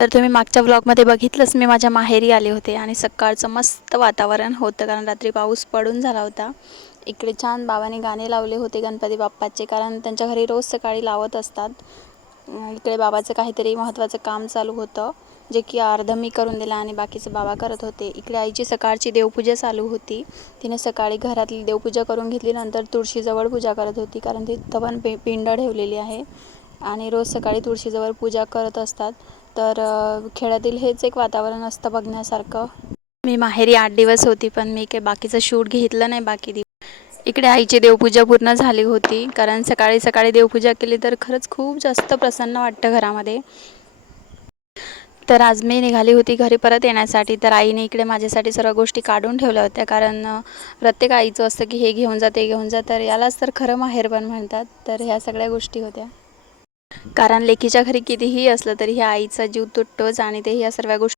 तर तुम्ही मागच्या व्लॉगमध्ये बघितलंच, मी माझ्या माहेरी आले होते आणि सकाळचं मस्त वातावरण होतं कारण रात्री पाऊस पडून झाला होता. इकडे छान बाबांनी गाणे लावले होते गणपती बाप्पाचे, कारण त्यांच्या घरी रोज सकाळी लावत असतात. इकडे बाबाचं काहीतरी महत्त्वाचं काम चालू होतं, जे की अर्धं मी करून दिलं आणि बाकीचं बाबा करत होते. इकडे आईची सकाळची देवपूजा चालू होती. तिने सकाळी घरातली देवपूजा करून घेतली, नंतर तुळशीजवळ पूजा करत होती कारण तिथं पण पिंड ठेवलेली आहे आणि रोज सकाळी तुळशीजवळ पूजा करत असतात. तर खेड्यातील हेच एक वातावरण असतं बघण्यासारखं. मी माहेरी 8 दिवस होती, पण मी काही बाकीचं शूट घेतलं नाही बाकी दिवस. इकडे आईची देवपूजा पूर्ण झाली होती, कारण सकाळी सकाळी देवपूजा केली तर खरंच खूप जास्त प्रसन्न वाटतं घरामध्ये. तर आज मी निघाली होती घरी परत येण्यासाठी, तर आईने इकडे माझ्यासाठी सर्व गोष्टी काढून ठेवल्या होत्या, कारण प्रत्येक आईचं असतं की हे घेऊन जा ते घेऊन जा, तर यालाच तर खरं माहेरपण म्हणतात. तर ह्या सगळ्या गोष्टी होत्या, कारण लेकीच्या घरी कितीही असलं तरी ह्या आईचा जीव तुटतोच आणि ते ह्या सर्व गोष्टी